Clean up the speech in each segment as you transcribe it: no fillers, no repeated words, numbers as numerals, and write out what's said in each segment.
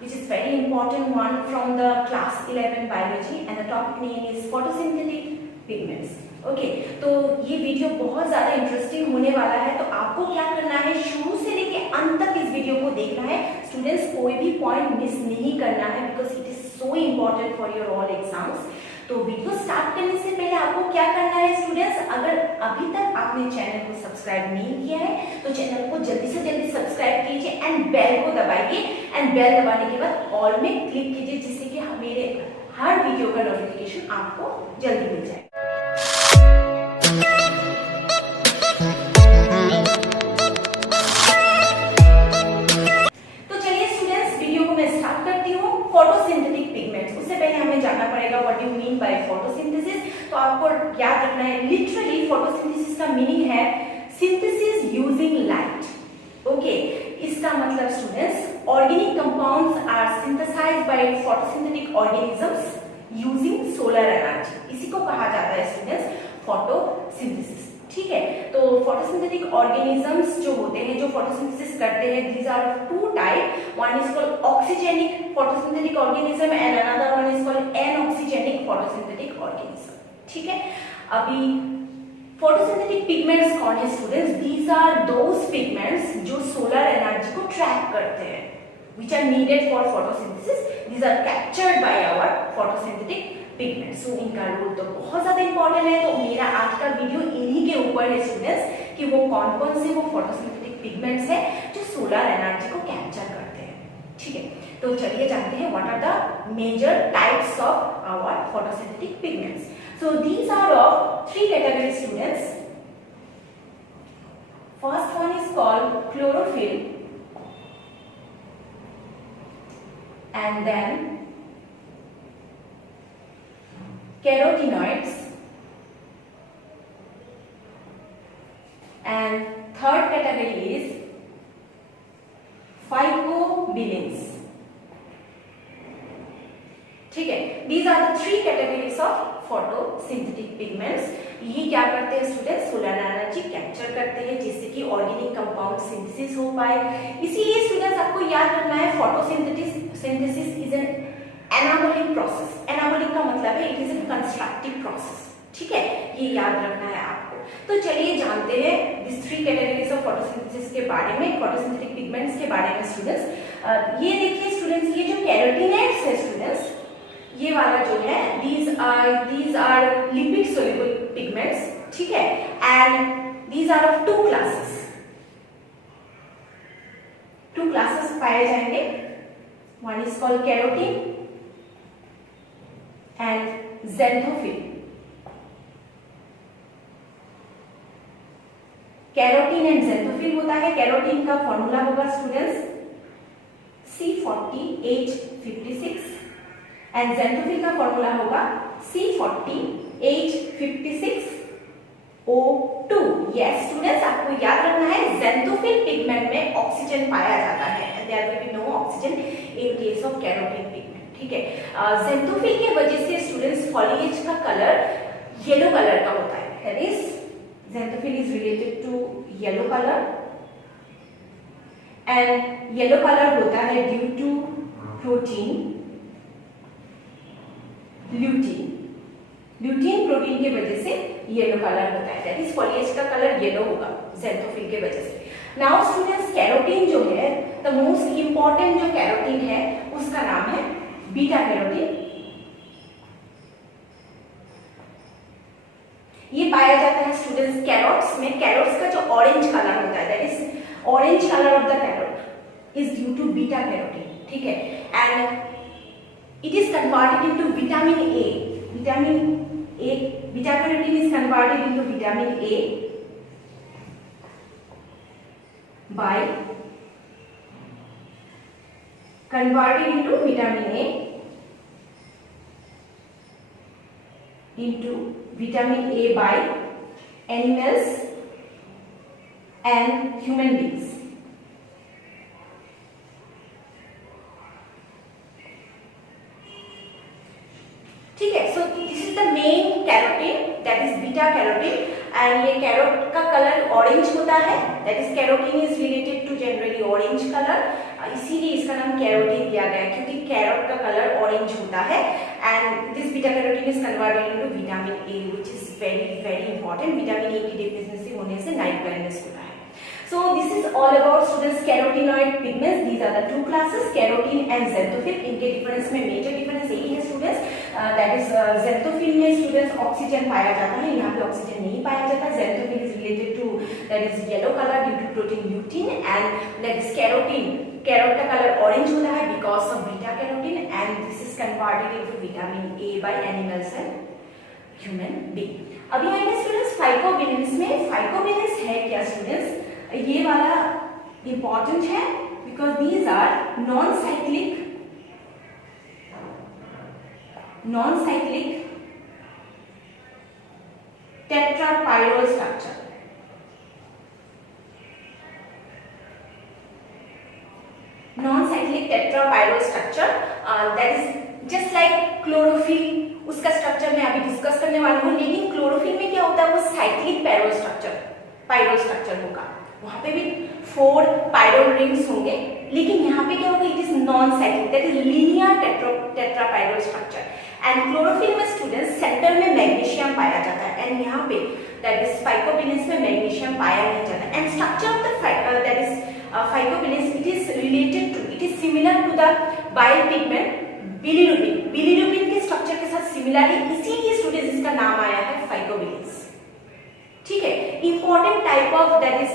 which is very important one from the class 11 biology, and the topic name is photosynthetic pigments. Okay तो ये video बहुत ज्यादा interesting होने वाला है, तो आपको क्या करना है, शुरू से लेके अंत तक इस वीडियो को देखना है स्टूडेंट्स, कोई भी पॉइंट मिस नहीं करना है because it is so important for your all exams. तो वीडियो स्टार्ट करने से पहले आपको क्या करना है स्टूडेंट्स, अगर अभी तक आपने चैनल को सब्सक्राइब नहीं किया है तो चैनल को जल्दी से जल्दी सब्सक्राइब कीजिए एंड बेल को दबाइए, एंड बेल दबाने के बाद ऑल में क्लिक कीजिए जिससे कि मेरे हर वीडियो का नोटिफिकेशन आपको जल्दी मिल जाए। फोटोसिंथेटिक पिगमेंट्स, उससे पहले हमें जानना पड़ेगा what you mean by photosynthesis. तो आपको याद रखना है लिटरली फोटोसिंथेसिस का मीनिंग है सिंथेसिस यूजिंग लाइट। ओके, इसका मतलब students organic compounds are synthesized by photosynthetic organisms using solar energy, इसी को कहा जाता है स्टूडेंट्स फोटोसिंथेसिस। ठीक है, तो फोटोसिंथेटिक ऑर्गेनिजम्स जो होते हैं, जो फोटोसिंथेसिस करते हैं, these are two type, one is called oxygenic photosynthetic organism and another one is called anoxygenic photosynthetic organism. ठीक है, अभी फोटोसिंथेटिक पिगमेंट्स कौन है students, these are those pigments जो सोलर एनर्जी को ट्रैप करते हैं, which are needed for photosynthesis. These are captured by our photosynthetic pigments. So इनका रोल तो बहुत ज्यादा इंपॉर्टेंट है, तो मेरा आज का वीडियो इन्हीं के ऊपर है स्टूडेंट्स कि वो कौन कौन से वो फोटोसिंथेटिक पिगमेंट्स है जो सोलर एनर्जी को कैप्चर करते हैं। ठीक है, तो चलिए जानते हैं what are the major types of our photosynthetic pigments. So these are of three category students. First one is called chlorophyll, and then carotenoids, and third category is phycobilins. ठीक है, these are the three categories of photosynthetic pigments. ये क्या करते हैं students, solar energy capture करते हैं जिससे कि ऑर्गेनिक कंपाउंड सिंथेसिस हो पाए। इसीलिए स्टूडेंट्स आपको याद रखना है photosynthesis is an anabolic process. Anabolic का मतलब है it is an constructive process. ठीक है, ये याद रखना है आपको। तो चलिए जानते हैं this three categories of photosynthesis के बारे में, फोटोसिंथेटिक पिगमेंट्स के बारे में स्टूडेंट्स। ये देखिए स्टूडेंट्स, ये जो कैरोटीनॉइड्स है स्टूडेंट्स, ये वाला जो है these are lipid soluble pigments। ठीक है, and these are of two classes पाए जाएंगे, one is called keratin and xanthophyll। Carotene and xanthophyll होता है, कैरोटीन का फॉर्मूला होगा स्टूडेंट्स C40H56 एंड xanthophyll का फॉर्मूला होगा C40H56O2। यस स्टूडेंट्स, आपको याद रखना है xanthophyll पिगमेंट में ऑक्सीजन पाया जाता है, there will be no oxygen in case of carotene pigment. ठीक है, xanthophyll की वजह से स्टूडेंट्स फॉलिएज का कलर येलो कलर का होता है, that is xanthophyll is related to yellow color, and yellow color होता है due to protein lutein protein की वजह से येलो कलर होता है, दैट इज फॉलिएज का कलर येलो होगा xanthophyll के वजह से। नाउ स्टूडेंट्स, कैरोटीन जो है, द मोस्ट इंपॉर्टेंट जो कैरोटीन है उसका नाम है बीटा कैरोटीन। ये पाया जाता है स्टूडेंट्स कैरोट्स में। कैरोट्स का जो ऑरेंज कलर होता है, that is orange colour of the carrot is due to beta carotene. ठीक है, and it is converted into vitamin A. Beta carotene is converted into vitamin A by converted into vitamin A by animals and human beings. ठीक है, so this is the main carotene, that is beta carotene, and ये carrot का colour orange होता है, that is carotene is related to generally orange colour, इसीलिए इसका नाम carotene दिया गया है, क्योंकि कैरोट का कलर ऑरेंज होता है। And this beta carotene is converted into vitamin A, which is very very important. Vitamin A की डेफिशिएंसी होने से नाइट ब्लाइंडनेस होता है। So this is all about students carotenoid pigments. These are the two classes, carotene and xanthophyll. इनके difference में major difference यही है students, that is xanthophyll में स्टूडेंट्स ऑक्सीजन पाया जाता है, यहाँ पे ऑक्सीजन नहीं पाया जाता। xanthophyll is related to that is yellow color due to protein lutein, and that is carotene, carrot का कलर ऑरेंज होता है because of beta carotene, and this is converted into vitamin A by animals and human being. अभी आएंगे students phycobilins में। Phycobilins है क्या students? ये वाला इंपॉर्टेंट है because these are non cyclic tetrapyrrole structure. non-cyclic tetrapyral structure that is just like chlorophyll, उसका structure मैं अभी डिस्कस करने वाला हूँ। लेकिन क्लोरोफिल में क्या होता है, वो साइक्लिक पायरल स्ट्रक्चर होगा, वहां पे भी 4 पायरल रिंग्स होंगे, लेकिन यहाँ पे क्या होगा, it is non cyclic, that is linear tetrapyrrole structure. And chlorophyll में स्टूडेंट्स सेंटर में मैग्नीशियम पाया जाता है, एंड यहाँ पे दैट इज फाइकोबिलिन्स में मैग्नीशियम पाया नहीं जाता। And structure of the that is phycobilins, it is related to, it is similar to the bile pigment bilirubin. Bilirubin के स्ट्रक्चर के साथ सिमिलर है, इसीलिए स्टूडेंट्स इसका नाम आया है फाइकोबिलिन्स। ठीक है, important type of that is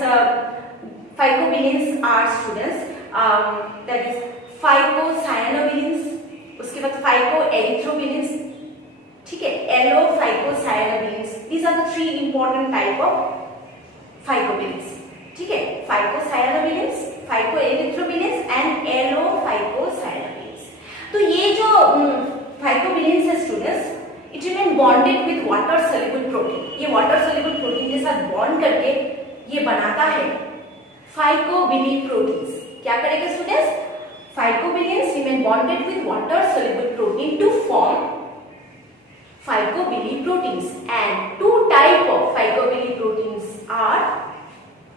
phycobilins are students that is phycocyanobilins, उसके बाद फाइकोएरिथ्रोबिलिन्स, ठीक है, allophycocyanobilins. These are the 3 important type of phycobilins. ठीक है, फाइकोसायानोबिलिन्स, फाइकोएरिथ्रोबिलिन्स एंड एलोफाइकोसायानोबिलिन्स। तो ये जो फाइकोबिलिन्स है students, it remain bonded with water soluble protein. ये वाटर सोल्यूबल प्रोटीन के साथ बॉन्ड करके ये बनाता है फाइकोबिली प्रोटीन्स। क्या करेगा students? Phycobilins remain bonded with water soluble protein to form phycobiliproteins, and 2 type of phycobiliproteins are,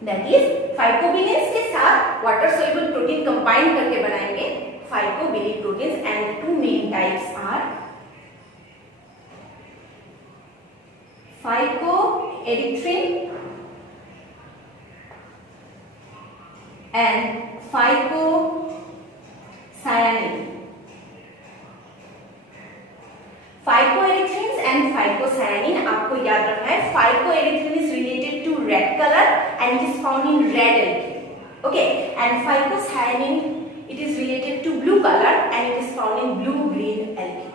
that is phycobilins के साथ वाटर सोल्यूबल प्रोटीन कंबाइन करके बनाएंगे phycobiliproteins, and 2 main types are phycoerythrin and phycocyanin. Phycoerythrins and phycocyanin आपको याद रखना है। Phycoerythrin is related to red color and it is found in red algae. Okay, and phycocyanin it is related to blue color and it is found in blue-green algae.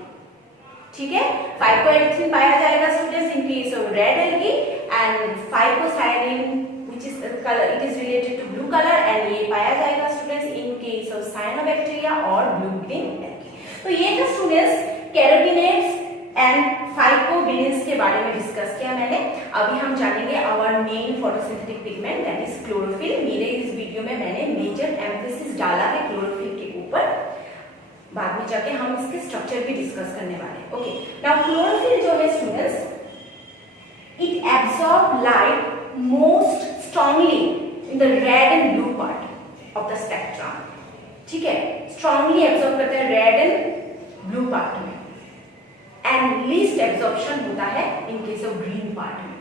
ठीक है, phycoerythrin पाया जाएगा students in case of red algae, and phycocyanin which is color, it is related to blue color, and ये पाया जाएगा students in case of cyanobacteria और blue green algae. तो ये था स्टूडेंट्स कैरोटीनेट्स एंड फाइकोबिलिन्स के बारे में डिस्कस किया मैंने। अभी हम जानेंगे our main photosynthetic pigment that is chlorophyll. मेरे इस वीडियो में मैंने मेजर एम्फेसिस डाला है क्लोरोफिल के ऊपर, बाद में जाके हम इसके स्ट्रक्चर भी डिस्कस करने वाले हैं। ओके, नाउ क्लोरोफिल जो है students, it absorb light most strongly in the red and blue part of the spectrum. ठीक है, स्ट्रांगली एब्सॉर्ब करता है रेड एंड ब्लू पार्ट में, एंड लीस्ट एब्सॉर्प्शन होता है in case of green part में।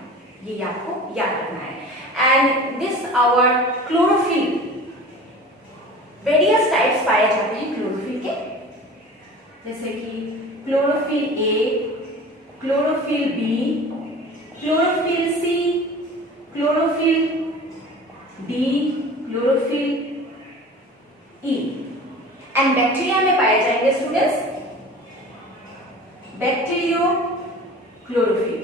ये आपको याद रखना है। And this our chlorophyll, various types पाए जाते हैं क्लोरोफिल के, जैसे कि chlorophyll A, chlorophyll B, chlorophyll C, chlorophyll D, chlorophyll E. And bacteria में पाए जाएंगे students bacterio chlorophyll.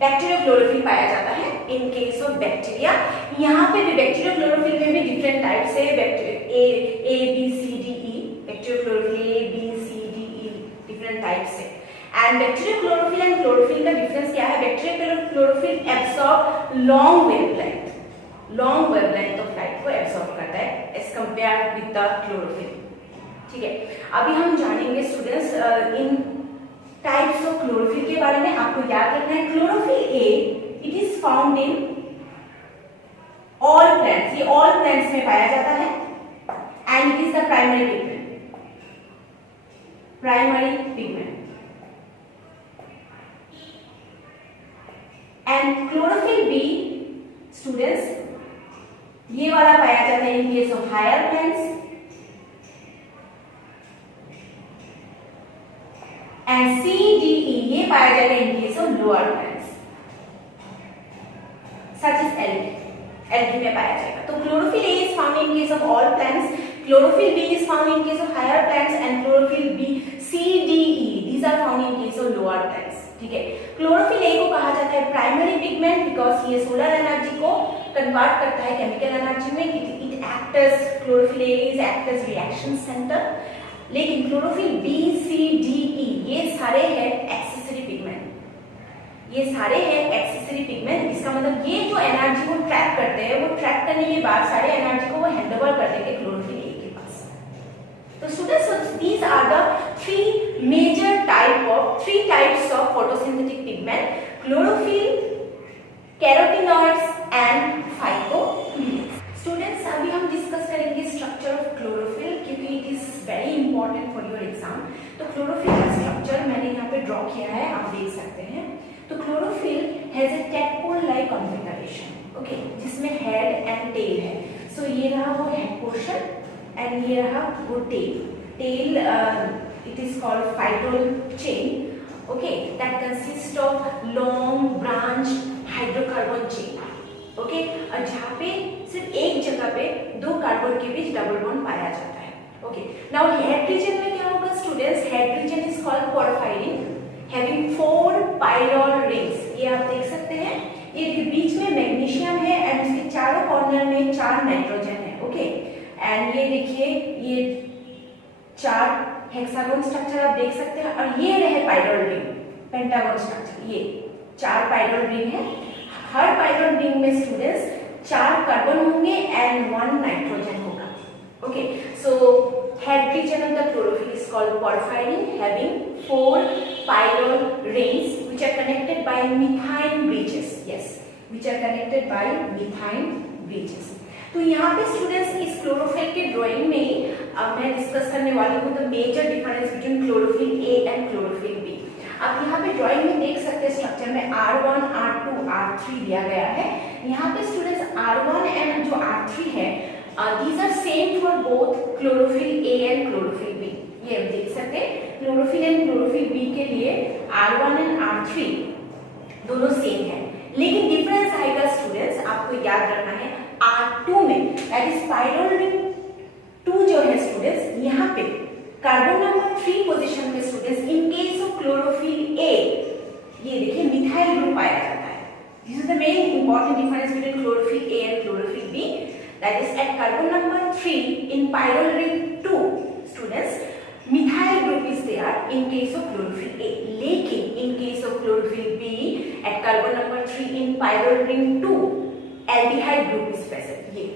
Bacterio chlorophyll पाया जाता है इन केस ऑफ बैक्टीरिया। यहाँ पे भी बैक्टीरियो क्लोरोफिल में भी डिफरेंट टाइप्स है, A B C D E, bacteriochlorophyll A B C D E different types है। And bacteriochlorophyll and chlorophyll का डिफरेंस क्या है? Bacteriochlorophyll absorb long wavelength of light को absorb करता है as compare with the chlorophyll. ठीक है, अभी हम जानेंगे स्टूडेंट्स इन टाइप्स ऑफ क्लोरोफिल के बारे में। आपको याद रखना है chlorophyll A, it is found in all plants, ये ऑल प्लांट्स में पाया जाता है and it is the primary pigment, primary pigment. And chlorophyll B students ये वाला पाया जाता है in case of higher plants and C D E ये पाया जाएगा in case of lower plants such as algae में पाया जाएगा। तो chlorophyll A is found in case of all plants, chlorophyll B is found in case of higher plants and chlorophyll B C D E these are found in case of lower plants. ठीक है, chlorophyll A को कहा जाता है primary pigment because ये solar energy को convert करता है केमिकल एनर्जी में। It act as chlorophyll A is act as reaction centre. लेकिन chlorophyll B C D E ये सारे हैं एक्सेसरी पिगमेंट, ये सारे हैं एक्सेसरी पिगमेंट। इसका मतलब ये जो एनर्जी को ट्रैप करते हैं वो ट्रैप करने के बाद सारे एनर्जी को वो हैंडओवर कर देंगे क्लोरोफिल ए के पास। तो students these are the three types of photosynthetic pigment, chlorophyll, carotenoids and phytonucleus. Students अभी हम डिस्कस करेंगे स्ट्रक्चर ऑफ क्लोरोफिल क्योंकि it is very important for your exam. तो क्लोरोफिल का स्ट्रक्चर मैंने यहाँ पे ड्रॉ किया है, आप देख सकते हैं। तो chlorophyll has a tadpole like configuration, okay, जिसमें हेड एंड टेल है। सो ये रहा वो हेड पोर्शन एंड ये रहा वो tail it is called phytol chain, okay, that consist of long branch hydrocarbon chain, okay. और जहाँ पे सिर्फ एक जगह पे दो कार्बन के बीच डबल बॉन्ड पाया जाता है, ओके। नाउ हेड रीजन में क्या होगा students, head region is called porphyrin having 4 pyrrole rings, ये आप देख सकते हैं। ये बीच में मैग्नीशियम है एंड उसके चारों कॉर्नर में 4 नाइट्रोजन है, ओके। एंड ये देखिए ये 4 हेक्सागोन स्ट्रक्चर आप देख सकते हैं और ये रहे पाइरोल रिंग, पेंटागोन स्ट्रक्चर। ये 4 पाइरोल रिंग है। हर पाइरोल रिंग में स्टूडेंट्स 4 कार्बन होंगे एंड 1 नाइट्रोजन होगा, okay. So head region of the chlorophyll is called porphyrin having 4 pyrrole rings which are connected by methine bridges, yes, which are connected by methine bridges। तो यहाँ पे students इस chlorophyll के drawing में ही मैं discuss करने वाली हूँ the major difference between chlorophyll A and chlorophyll B. आप यहाँ पे ड्राइंग में देख सकते हैं स्ट्रक्चर में R1, R2, R3 दिया गया है। यहाँ पे स्टूडेंट्स R1 एंड जो R3 है these are same for both chlorophyll A and chlorophyll B। ये आप देख सकते हैं chlorophyll and chlorophyll B के लिए R1 and R3 दोनों सेम है, लेकिन डिफरेंस आएगा स्टूडेंट्स, आपको याद रखना है R2 में, दैट इज पाइरोल रिंग 2 जो है स्टूडेंट्स, यहाँ पे कार्बन नंबर 3 पोजीशन में students in case of chlorophyll A ये देखिए मिथाइल ग्रुप पाया जाता है। This is the main important difference between chlorophyll A and chlorophyll B, that is at carbon number 3 in pyrrole ring 2 students methyl group is there in case of chlorophyll A, लेकिन in case of chlorophyll B at carbon number 3 in pyrrole ring 2 aldehyde group is present। ये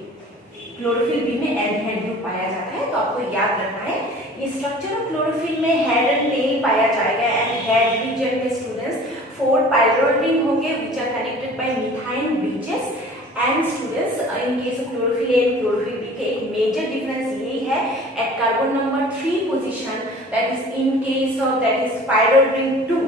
chlorophyll B में aldehyde group पाया जाता है। तो आपको याद रखना है ये स्ट्रक्चर ऑफ क्लोरोफिल में हेड एंड टेल पाया जाएगा एंड हेड रीजन में स्टूडेंट्स 4 pyrrole ring होंगे which are connected by methine bridges। And students in case of chlorophyll A and chlorophyll B के एक मेजर डिफरेंस ये है at carbon number 3 position, that is in case of that is pyrrole ring 2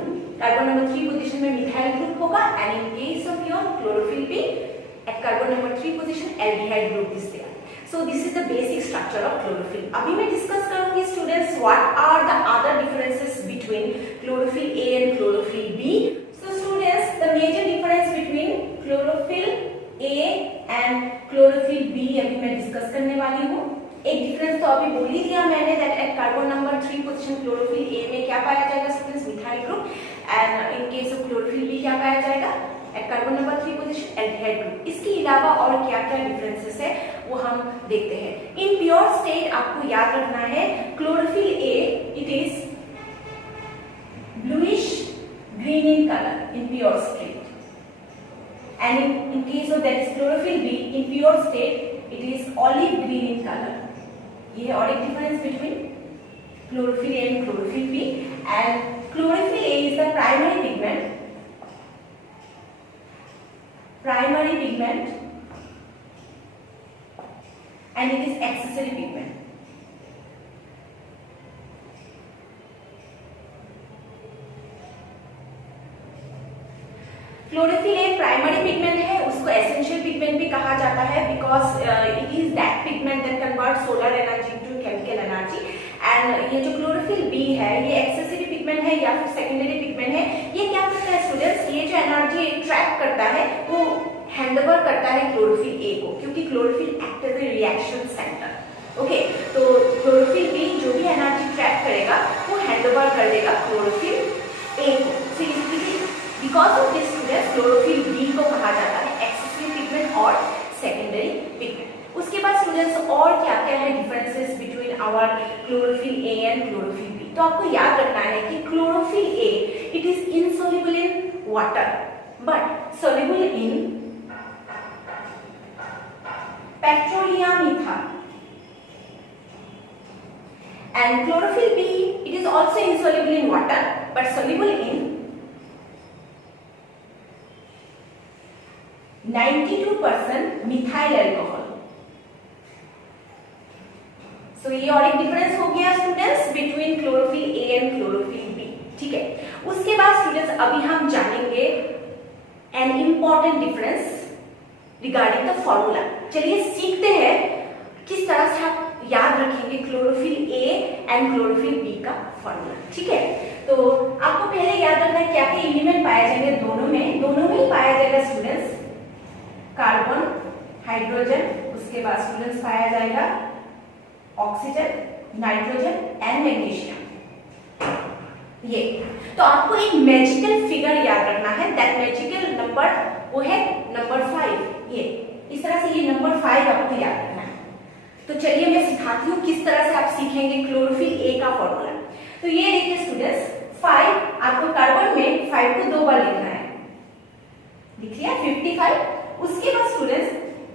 carbon number 3 position में methyl group होगा and in case of your chlorophyll B at carbon number 3 position aldehyde group is there. So this is the basic structure of chlorophyll. अभी मैं discuss करूंगी students what are the other differences between chlorophyll A and chlorophyll B. So students the major difference between chlorophyll A and chlorophyll B अभी मैं discuss करने वाली हूँ। एक difference तो अभी बोल ही दिया मैंने that at carbon number 3 position chlorophyll A में क्या पाया जाएगा students methyl group and in case of chlorophyll B क्या पाया जाएगा at carbon number 3 position aldehyde group. इसके अलावा और क्या क्या डिफरेंसेस है वो हम देखते हैं। इन प्योर स्टेट आपको याद रखना है chlorophyll A it is bluish green in colour in pure state and in case of that is chlorophyll B in pure state it is olive green in color। ये और एक difference between chlorophyll A and chlorophyll B and chlorophyll A is the primary pigment and it is accessory pigment. Chlorophyll A primary pigment है, उसको essential pigment भी कहा जाता है because it is that pigment that convert solar energy into chemical energy. And ये जो chlorophyll B है ये एक्सेसरी पिगमेंट है या फिर सेकेंडरी पिगमेंट है। ये क्या करता है स्टूडेंट्स, ये जो एनर्जी ट्रैप करता है वो हैंडओवर करता है क्लोरोफिल ए को, क्योंकि chlorophyll act as a reaction centre. Okay, तो क्लोरोफिल बी जो भी एनर्जी ट्रैप करेगा वो हैंडओवर कर देगा क्लोरोफिल ए को। Because of this students chlorophyll B को कहा जाता है एक्सेसरी पिगमेंट और सेकेंडरी पिगमेंट। उसके बाद स्टूडेंट्स और क्या क्या है differences between our chlorophyll A and chlorophyll B. तो आपको याद रखना है कि chlorophyll A it is insoluble in water but soluble in petroleum ether, and chlorophyll B it is also insoluble in water but soluble in 92% methyl alcohol। so ये और एक difference हो गया students between chlorophyll A and chlorophyll B. ठीक है, उसके बाद students अभी हम जानेंगे an important difference regarding the formula. चलिए सीखते हैं किस तरह से आप याद रखेंगे chlorophyll A and chlorophyll B का फॉर्मूला। ठीक है, तो आपको पहले याद रखना है क्या क्या एलिमेंट पाए जाएंगे दोनों में पाया जाएगा स्टूडेंट्स कार्बन, हाइड्रोजन, उसके बाद स्टूडेंट्स पाया जाएगा ऑक्सीजन, नाइट्रोजन एंड मैग्नीशियम। ये तो आपको एक मैजिकल फिगर याद रखना है, दैट मैजिकल नंबर वो है नंबर 5। ये इस तरह से ये नंबर 5 आपको याद रखना है। तो चलिए मैं सिखाती हूँ किस तरह से आप सीखेंगे क्लोरोफिल ए का फॉर्मूला। तो ये देखिए स्टूडेंट्स 5, आपको कार्बन में 5 को 2 बार लिखना है, लिख लिया 55। उसके बाद स्टूडेंट्स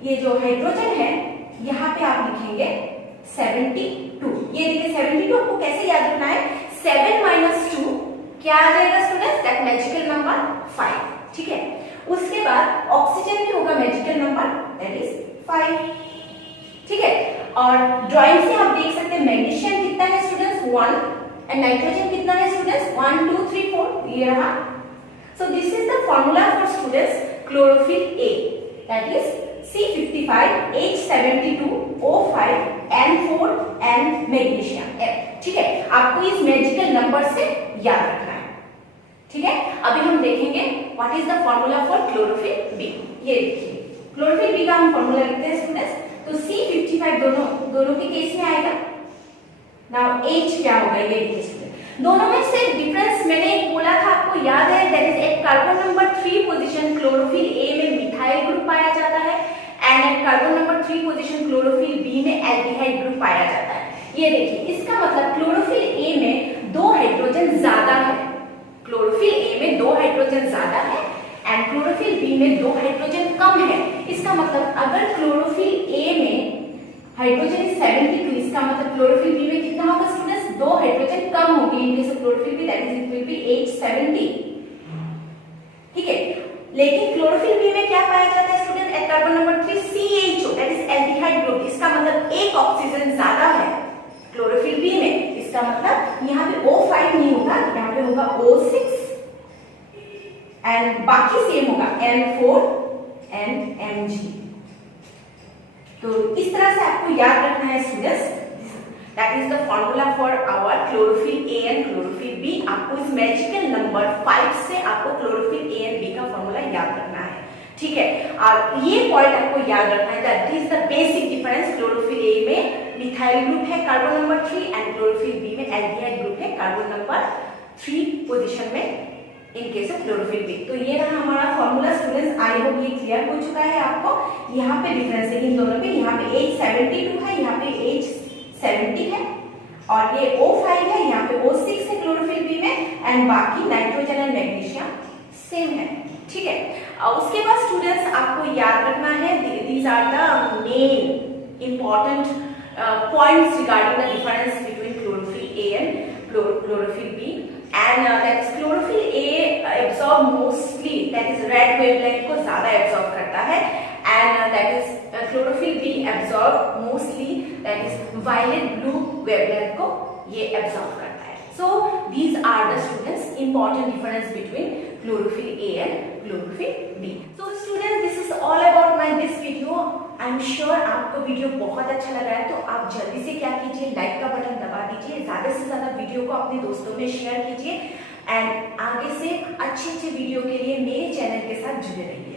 ये जो हाइड्रोजन है यहाँ पे आप लिखेंगे 72। ये देखिए 72 आपको कैसे याद रखना है, 7 - 2 क्या आ जाएगा स्टूडेंट्स, दैट मैजिकल नंबर 5। ठीक है, उसके बाद ऑक्सीजन भी होगा मैजिकल नंबर दैट इज 5। ठीक है, और ड्राइंग से आप देख सकते हैं मैग्नीशियम कितना है स्टूडेंट्स 1 एंड नाइट्रोजन कितना है स्टूडेंट्स 1 2 3 4 ये रहा। सो this is the formula for students chlorophyll A that is C55 H72 O5 N4 and magnesium F। ठीक है, आपको इस मैजिकल नंबर से याद रखना है। ठीक है, अभी हम देखेंगे what is the formula for chlorophyll B. ये देखिए क्लोरोफिल बी का हम फॉर्मूला लिखते हैं स्टूडेंट्स, तो C55 दोनों के केस में आएगा। नाउ H क्या होगा ये देखिए, दोनों में से डिफरेंस मैंने एक बोला था आपको याद है, that is at carbon number 3 position chlorophyll A में मिथाइल ग्रुप पाया जाता है and at carbon number 3 position chlorophyll B में एल्डिहाइड ग्रुप पाया जाता है। ये देखिए इसका मतलब क्लोरोफिल ए में 2 हाइड्रोजन ज्यादा है, क्लोरोफिल ए में 2 हाइड्रोजन ज्यादा है एंड क्लोरोफिल बी में 2 हाइड्रोजन कम है। इसका मतलब अगर क्लोरोफिल ए में हाइड्रोजन इज 72, इसका मतलब क्लोरोफिल बी में कितना होगा स्टूडेंट्स 2 हाइड्रोजन कम होगी in case of chlorophyll B, that is it will be H70। ठीक है, लेकिन क्लोरोफिल बी में क्या पाया जाता है student at carbon number 3 CHO that is aldehyde group. इसका मतलब एक ऑक्सीजन ज्यादा है क्लोरोफिल बी में, इसका मतलब यहाँ पे O5 नहीं होगा, यहाँ पे होगा O6 एंड बाकी सेम होगा N4 एंड Mg। तो इस तरह से आपको याद रखना है students, that is the formula for our chlorophyll A and chlorophyll B. आपको इस मैजिकल नंबर 5 से आपको क्लोरोफिल ए एंड बी का फॉर्मूला याद रखना है। ठीक है, और ये पॉइंट आपको याद रखना है that is the basic difference, chlorophyll A में मिथाइल ग्रुप है carbon number 3 and chlorophyll B में एल्डिहाइड ग्रुप है कार्बन नंबर 3 पोजीशन में in case of chlorophyll B. तो ये रहा हमारा फॉर्मूला स्टूडेंट्स, आई होप ये क्लियर हो चुका है आपको। यहाँ पे डिफरेंस है इन दोनों पे, यहाँ पे H72 है, यहाँ पे H70 है और ये O5 है, यहाँ पे O6 है क्लोरोफिल बी में एंड बाकी नाइट्रोजन एंड मैग्नीशियम सेम है। ठीक है, और उसके बाद स्टूडेंट्स आपको याद रखना है these are the main important points regarding the difference between chlorophyll A and chlorophyll B. And that is chlorophyll A absorb mostly, that is red wavelength को ज्यादा absorb करता है and that is chlorophyll B absorb mostly, that is violet blue wavelength को ये absorb करता है. So these are the students important difference between chlorophyll A and chlorophyll B. So students, this is all about my this video. I am sure आपको video बहुत अच्छा लगा है, तो आप जल्दी से क्या कीजिए, लाइक का बटन दबा दीजिए, ज्यादा से ज्यादा वीडियो को अपने दोस्तों में शेयर कीजिए एंड आगे से अच्छे अच्छे वीडियो के लिए मेरे चैनल के साथ जुड़े रहिए.